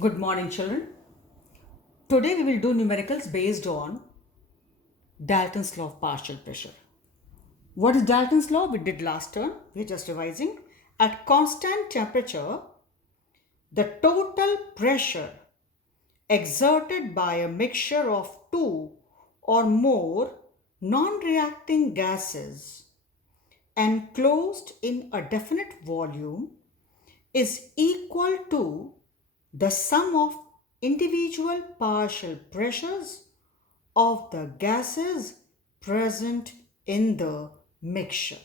Good morning, children. Today we will do numericals based on Dalton's law of partial pressure. What is Dalton's law? We did last term. We're just revising. At constant temperature, the total pressure exerted by a mixture of two or more non-reacting gases enclosed in a definite volume is equal to the sum of individual partial pressures of the gases present in the mixture.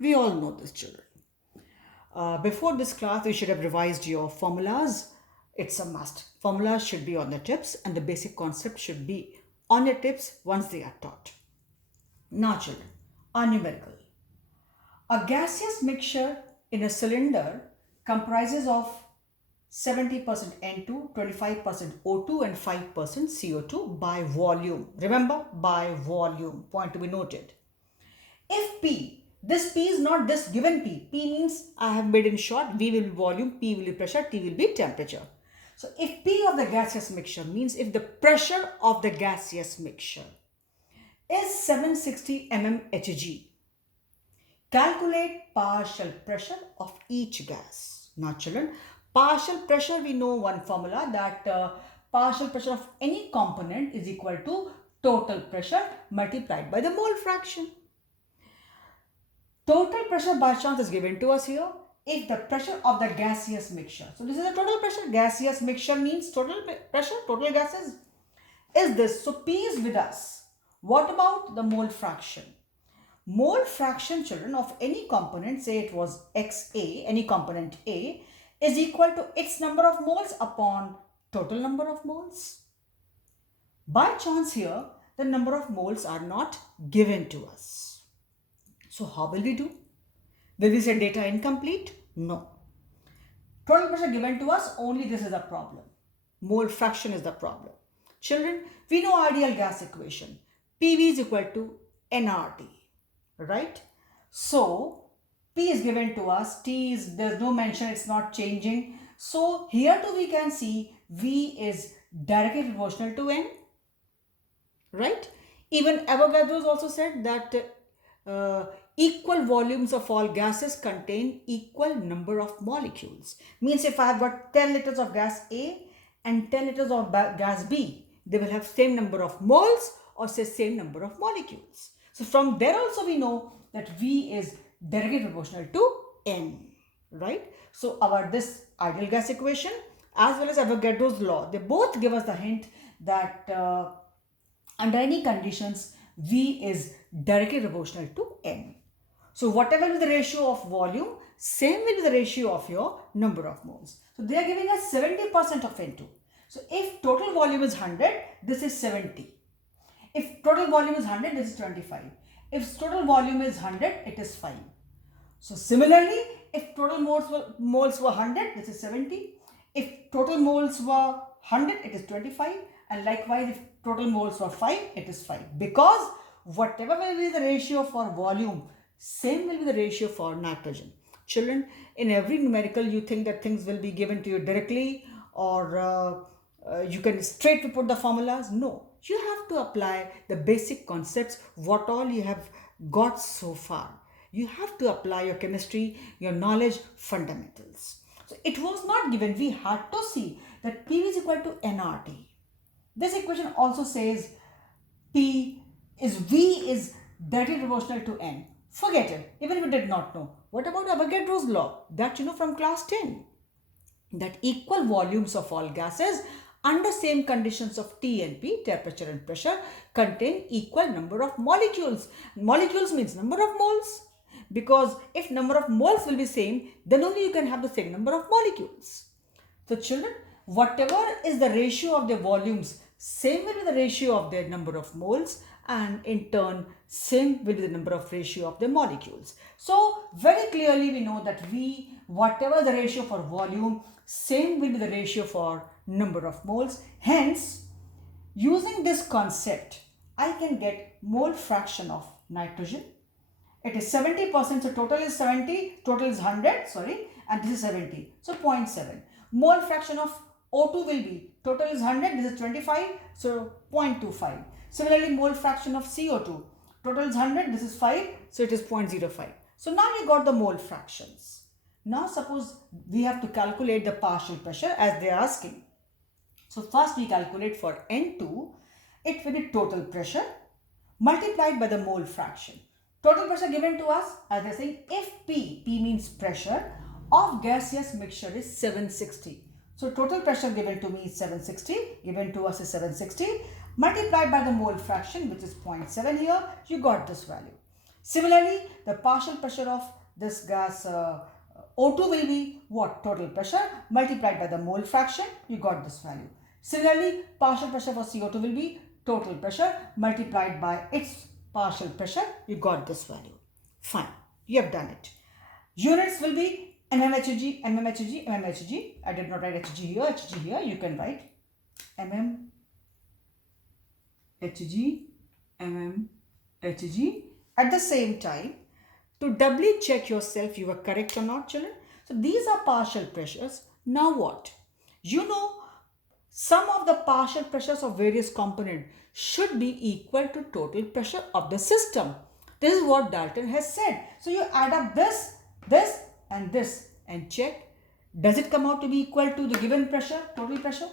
We all know this, children. Before this class, you should have revised your formulas. It's a must. Formulas should be on the tips and the basic concept should be on your tips once they are taught. Now, children, a numerical. A gaseous mixture in a cylinder comprises of 70% N2, 25% O2 and 5% CO2 by volume. Remember, by volume. Point to be noted. If P, this P is not this given P. P means I have made in short, V will be volume, P will be pressure, T will be temperature. So if P of the gaseous mixture means if the pressure of the gaseous mixture is 760 mmHg, calculate partial pressure of each gas. Now children, partial pressure, we know one formula that partial pressure of any component is equal to total pressure multiplied by the mole fraction. Total pressure by chance is given to us here if the pressure of the gaseous mixture. So this is a total pressure. Gaseous mixture means total pressure, total gases is this. So P is with us. What about the mole fraction? Mole fraction, children, of any component, say it was XA, any component A, is equal to its number of moles upon total number of moles. By chance here, the number of moles are not given to us. So how will we do? Will we say data incomplete? No. Total pressure given to us, only this is a problem. Mole fraction is the problem. Children, we know ideal gas equation. PV is equal to nRT. Right? So P is given to us, T is, there's no mention, it's not changing. So here too we can see V is directly proportional to N. Right? Even Avogadro also said that equal volumes of all gases contain equal number of molecules. Means if I have got 10 liters of gas A and 10 liters of gas B, they will have same number of moles or say same number of molecules. So from there also we know that V is directly proportional to N, right? So our this ideal gas equation as well as Avogadro's law, they both give us the hint that under any conditions V is directly proportional to N. So whatever is the ratio of volume, same will be the ratio of your number of moles. So they are giving us 70% of N2. So if total volume is 100, this is 70. If total volume is 100, this is 25. If total volume is 100, it is 5. So similarly, if total moles were 100, this is 70. If total moles were 100, it is 25. And likewise, if total moles were 5, it is 5. Because whatever will be the ratio for volume, same will be the ratio for nitrogen. Children, in every numerical, you think that things will be given to you directly or you can straight to put the formulas. No, you have to apply the basic concepts, what all you have got so far. You have to apply your chemistry, your knowledge, fundamentals. So it was not given. We had to see that P is equal to nRT. This equation also says V is directly proportional to N. Forget it, even if you did not know. What about Avogadro's law? That you know from class 10. That equal volumes of all gases under same conditions of T and P, temperature and pressure, contain equal number of molecules. Molecules means number of moles. Because if number of moles will be same, then only you can have the same number of molecules. So children, whatever is the ratio of their volumes, same will be the ratio of their number of moles, and in turn same will be the number of ratio of the molecules. So very clearly we know that V, whatever the ratio for volume, same will be the ratio for number of moles. Hence, using this concept, I can get mole fraction of nitrogen. It is 70%, so total is 70, total is 100, sorry, and this is 70, so 0.7. Mole fraction of O2 will be, total is 100, this is 25, so 0.25. Similarly, mole fraction of CO2, total is 100, this is 5, so it is 0.05. So now you got the mole fractions. Now suppose we have to calculate the partial pressure as they are asking. So first we calculate for N2, it will be total pressure multiplied by the mole fraction. Total pressure given to us, as they are saying, if P means pressure of gaseous mixture is 760. So total pressure given to me is 760, given to us is 760, multiplied by the mole fraction, which is 0.7 here, you got this value. Similarly, the partial pressure of this gas O2 will be what? Total pressure multiplied by the mole fraction, you got this value. Similarly, partial pressure for CO2 will be total pressure multiplied by its partial pressure, you got this value. Fine, you have done it. Units will be mmHg, mmHg, mmHg. I did not write Hg here, Hg here. You can write mmHg, mmHg. At the same time, to doubly check yourself you are correct or not, children. So these are partial pressures. Now what? You know, sum of the partial pressures of various components should be equal to total pressure of the system. This is what Dalton has said. So you add up this, this and this and check. Does it come out to be equal to the given pressure, total pressure?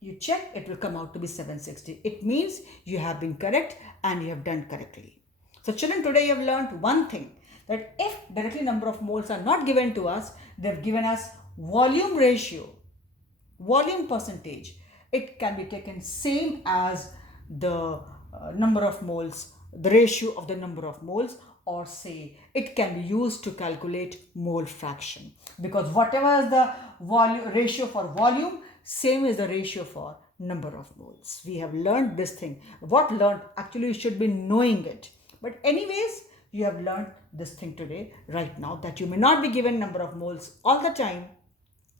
You check, it will come out to be 760. It means you have been correct and you have done correctly. So children, today you have learned one thing, that if directly number of moles are not given to us, they have given us volume ratio, volume percentage. It can be taken same as the number of moles, the ratio of the number of moles, or say it can be used to calculate mole fraction, because whatever is the volume ratio for volume, same is the ratio for number of moles. We have learned this thing. What learned? Actually you should be knowing it. But anyways, you have learned this thing today, right now, that you may not be given number of moles all the time.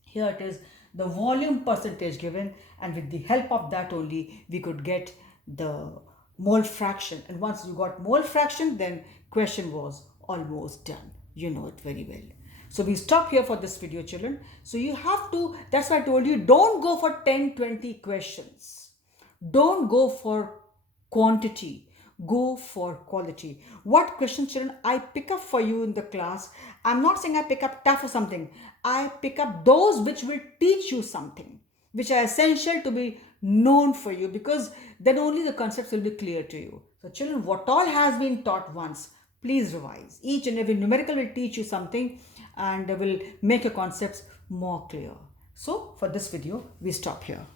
Here it is, the volume percentage given, and with the help of that only we could get the mole fraction. And once you got mole fraction, then question was almost done. You know it very well. So we stop here for this video, children. So you have to, that's why I told you, don't go for 10-20 questions. Don't go for quantity. Go for quality. What questions, children, I pick up for you in the class? I'm not saying I pick up tough or something. I pick up those which will teach you something, which are essential to be known for you, because then only the concepts will be clear to you. So children, what all has been taught once, please revise. Each and every numerical will teach you something and will make your concepts more clear. So for this video, we stop here.